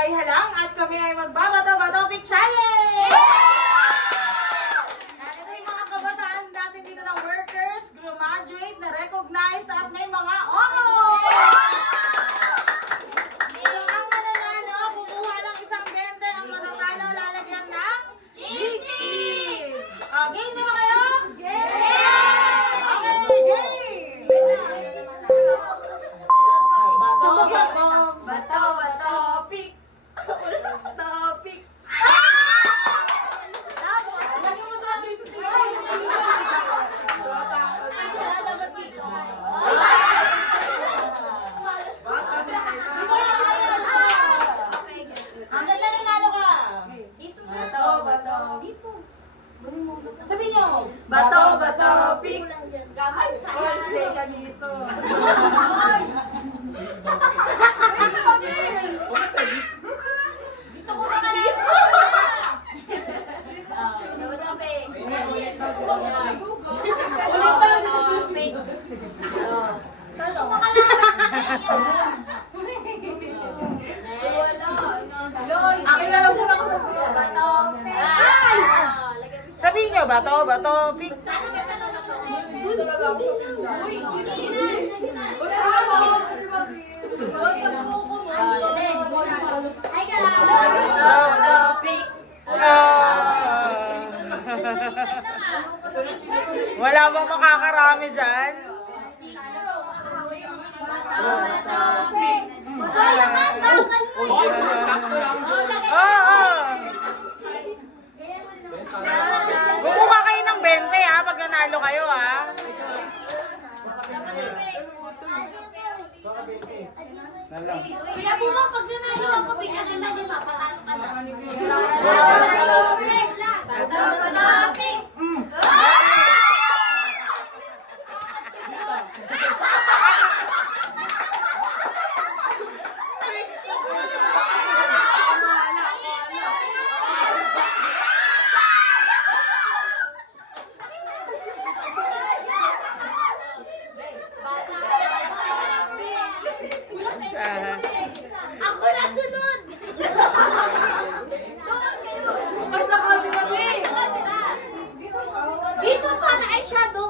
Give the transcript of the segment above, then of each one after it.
maghalang at kami ay magbabato-bato-pic challenge! Ito yung mga kabataan natin dito ng workers, graduate, na recognized at may mga honor! Ang mananalo, kumuha ng isang 20, ang matatalo lalagyan ng lipstick! Game na ba kayo? Game! Okay, game! Bato, pick. Topic. Tapos, Lagyan mo siya ng lipstick. Ang ganda nanalo ka. Sabihin niyo. Bato, pick. Gusto ko makalit. Sabihin niyo, bato, pick. Wala bang makakarami dyan? Oo. Kumuha kayo ng 20 ha, pag nanalo kayo ha. Kuya po mo, pag nanalo ako, bigyan kita ni Papa, panalo ka na. Ako na sunod! Doon kayo! Dito pa na eyeshadow!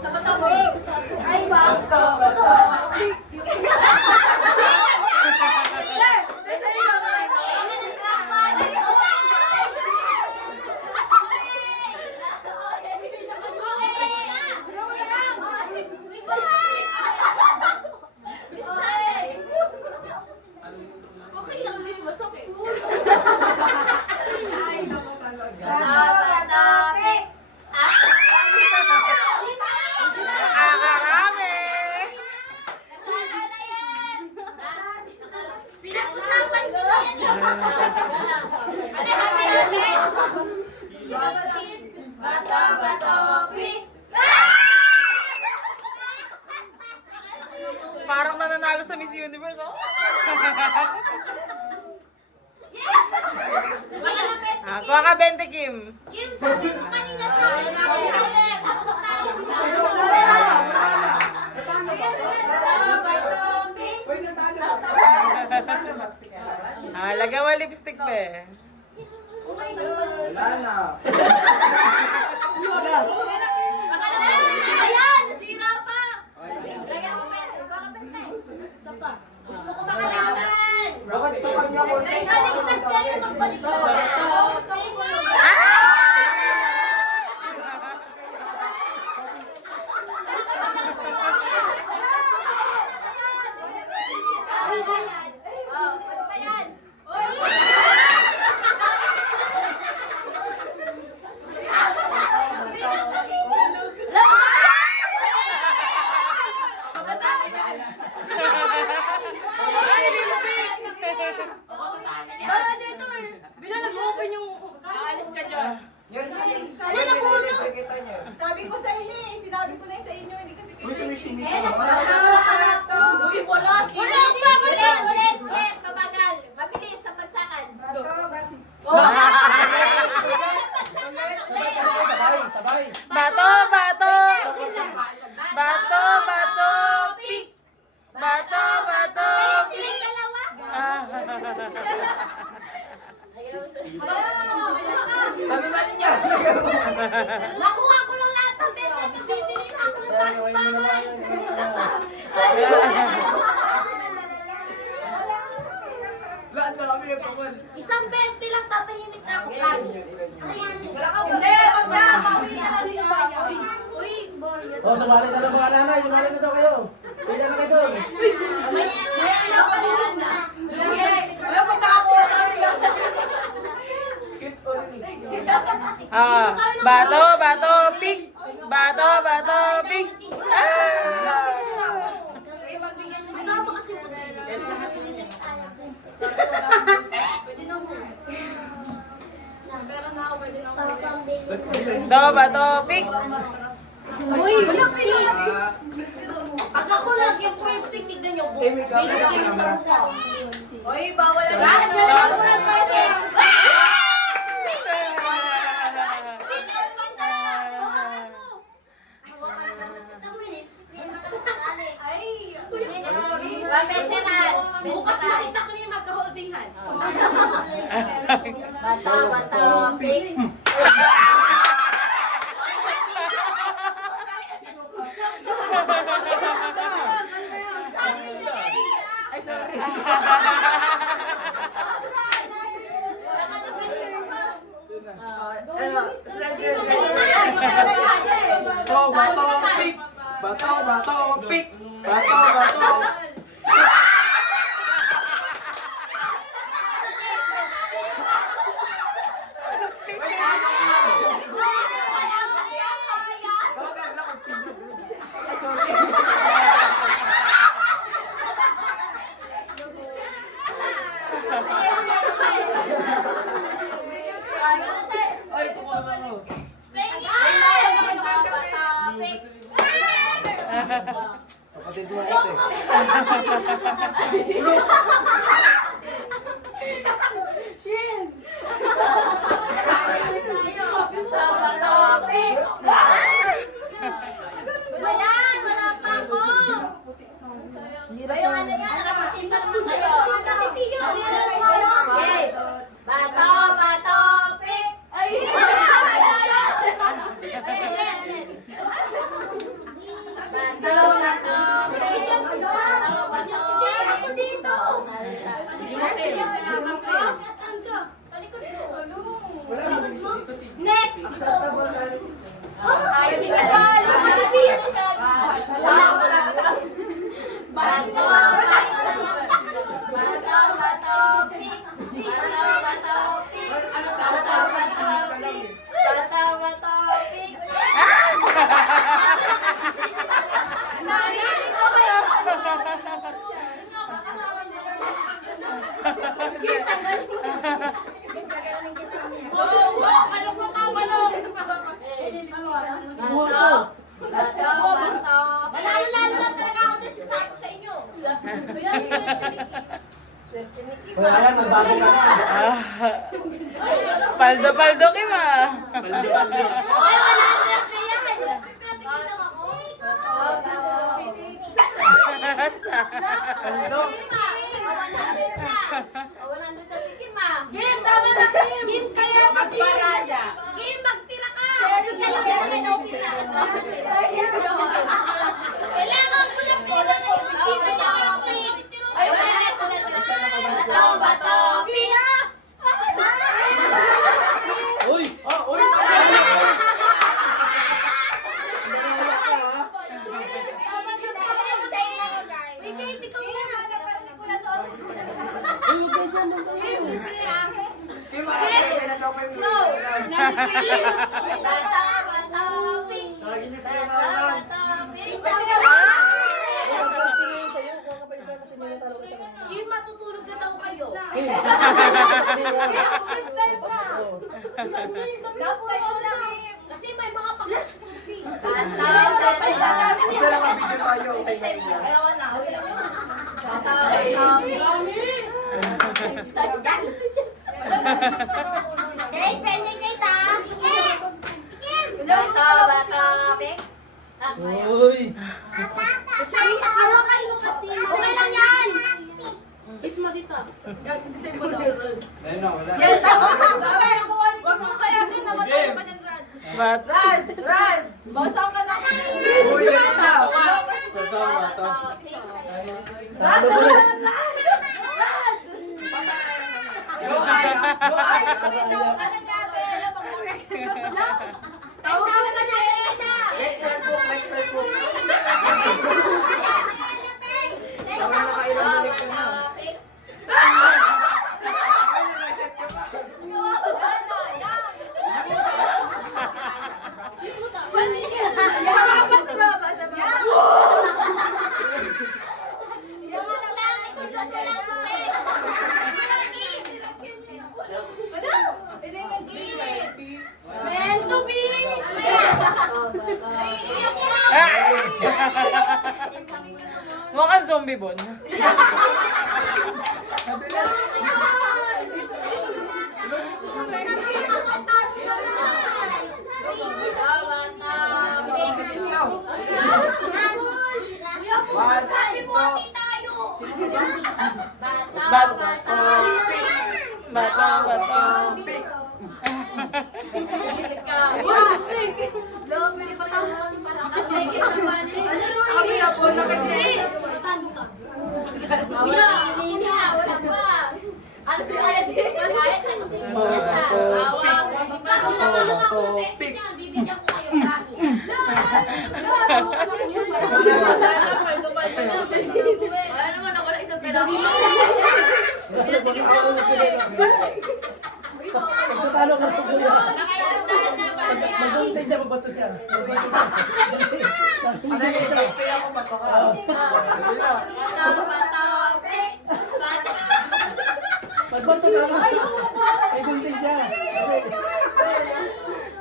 Tapat-tapik! Ay, bangso! Okay lang din, masakit. Tapat-tapik! Nakakarami. Pinag-usapan ko na yan. Hati-hati! Bato, pick! Parang mananalo sa Miss Universe, oh. Kuha ka 20, Kim. Kim, sabi mo kanina sa akin. Sabot tayo. Bato, pick! Lagyan mo lipstick, be. Oh my God. Ayan, nasira pa. Lagyan mo pa. Isa pa. Gusto ko makalaman. Ay, galigtad kayo. Magbalik ka. Para dito eh. Bila nag-open yung... Aalis ka dyan. Alam na po, no? Sabi ko sa inyo eh. Sinabi ko na sa inyo. Hindi kasi kayo. Uy, wala. Ulit. Mabagal. Mabilis sa pagsakan. Bato, Oh, Sabay. Bato, bato. Bato, bato, pick. Bato, bato, pick. Ah. Sabi na niya. Nakuha ko lang lahat ng benta. Bibili na ako ng bakit-bakit. Lahat na kami yung paman. Isang 20 lang tatahimik na ako, promise. Hindi, wag na. Bawi na lang siya. Uy, Borio. Oh, sumali na lang mga nanay. Sumali na daw kayo. Pwede na kayo doon. May ano pa naman na. Sige. Wala pa nakakuha na rin. Ah, bato, bato, pick. Bato, bato, pick. Ah. Kasama kasi po tayo. Pwede na mo. Meron na ako, pwede na ako. Do, bato, pick. Uy, wala Philippines. Pag ako lang yung first tignan nyo, bilog kayo sa mukha. Uy, bawal na. Lahat na lang ako ng party. Bukas makita ko niya magka-holding hands. Bata, bata, pick. Oh, bato, pick. Bato, bato, pick. Bato, bato. Ay, kukuha na mo. Kapatid mo ate. Wala pa ako. Ba yung ano niya, nakapatimba naman kayo. Yes. Bato, bato, pick. Ay! Bato, bato, pick. Bato, bato, ako dito. Next! Ay, sige, sali. Malapit siya. Bato, bato, pick. Bato, bato, pick. Bato, bato, pick. Bato, bato, pick. Narinig ko kayo. Ano ko ka, Bato, bato. Lalo-lalo lang talaga ako na sinasabi ko sa inyo. Ayan, magbago ka na. Paldo, paldo, Kim ah. Oy, wala na lang kaya. Ano? 100 na si Kim ah. Kim, tama na, Kim. Kim, kaya magparaya. Kim, magtira ka. Kasi kayo yan may naupira. Kailangan ko lang tira na yun. Kim, kailangan ko lang yung tira. Ay, wala. Bato, bato, pia. Uy! Oh, uy! Kim, may na-chopay mo. Lagi niyo sila Kim, matutulog na daw kayo. Kasi may mga pag-tuping. Gusto lang mag-video tayo. Ayaw na. Kate, penny Kate ah. Kim! Kim! Bato, Uy. Kasi, hawakan mo kasi. Okay lang yan. Kiss mo dito. Design mo daw. Ayun na, wala. Yan, tama mo. Sabi, huwag mo kaya din naman tayo pa ng rad. Rad! Basa ka na. Uy, ayun na. Bato. Rad! Go, Aya. Go, Aya. Tawag ka na gabi. Tawag ka na Elena. Next time po, next time po. Tama na kailang balik ka na. Meant to be. Mukhang zombie bon. Bato. Wala naman ako na isang peraso. Pinatigil na ako eh. Talo ka po. Nakaisandaan na ba? Mag-duntay siya, mabato siya. Ano yung isa? Kaya ako bato ka. Magbato ka na. May duntay siya.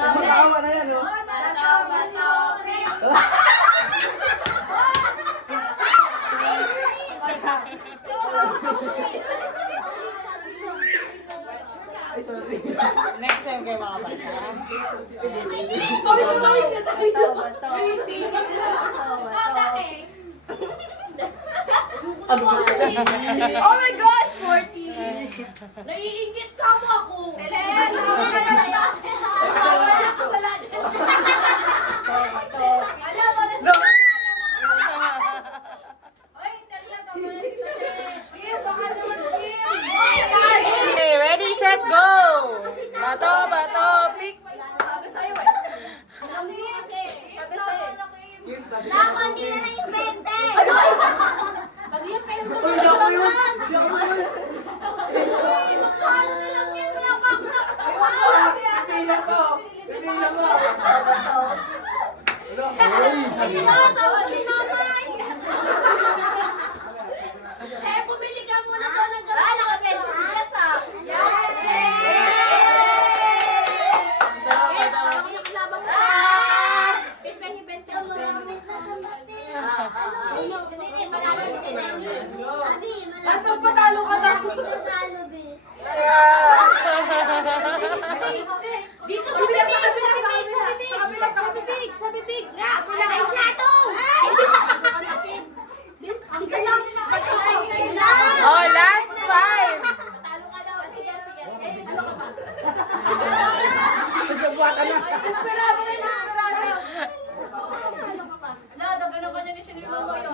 Magkakawa na yan, oh. Ay, sorry. Next time kayo mga bata. Oh my gosh, 40! Naiingit ka mo ako! Alam mo na Ay, dali lang ako na dito. Baka naman Okay, ready, set, go! Bato, pick. Sabi sa'yo eh. Sabi sa'yo. Lako, hindi na na yung 20! Dali yan, pero Uy, di ako yun. Di ako yun. Uy, magkano na lang yan? Wala pa ako. Ay, wala sila. Pipila ko. Pipila ko. Ay, tawag ni nanay. Eh, pumili ka muna to ng gabi. Ah, naka-20 silas ah. Anong patalo ka na? Dito sa bibig, sa bibig. Nga, ay shadow. Ang galang na. Oh, last 5. Talo ka daw. Sige, sige. Eh, ano ka ba? Masabwa ka na. Esperado na lang. Ala, dagano ka na ni Shinil Mama yun.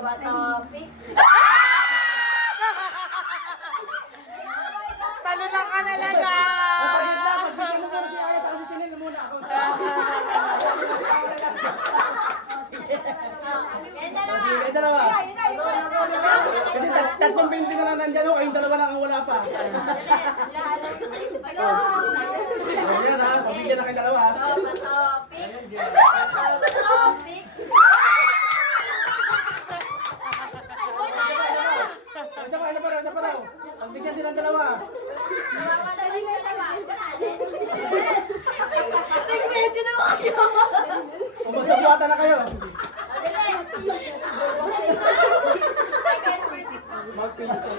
Bata, pick. Talo na ka na lang, Nasa gitna. Pagbigyan mo muna si Aya at si Sinil muna ako. Ay, dalawa. Kasi tatlong 20 na lang nandyan ako, kayong dalawa lang ang wala pa. Ayan ha, pabigyan na kayong dalawa. Isa pa daw. silang dalawa. Ready na kayo. O magsabuhatan na kayo. Magpilit sa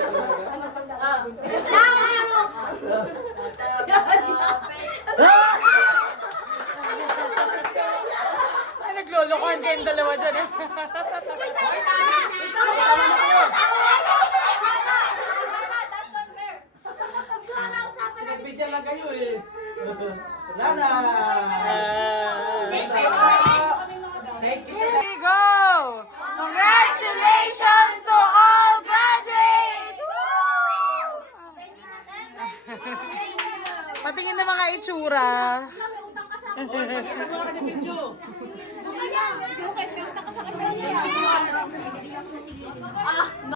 Ay, naglolokohan kayong dalawa dyan eh. Nagbigyan lang kayo eh. Wala na. Go! Congratulations to all graduates! Woo! Patingin na mga itsura. Pakita mo na kasi video. Kaya,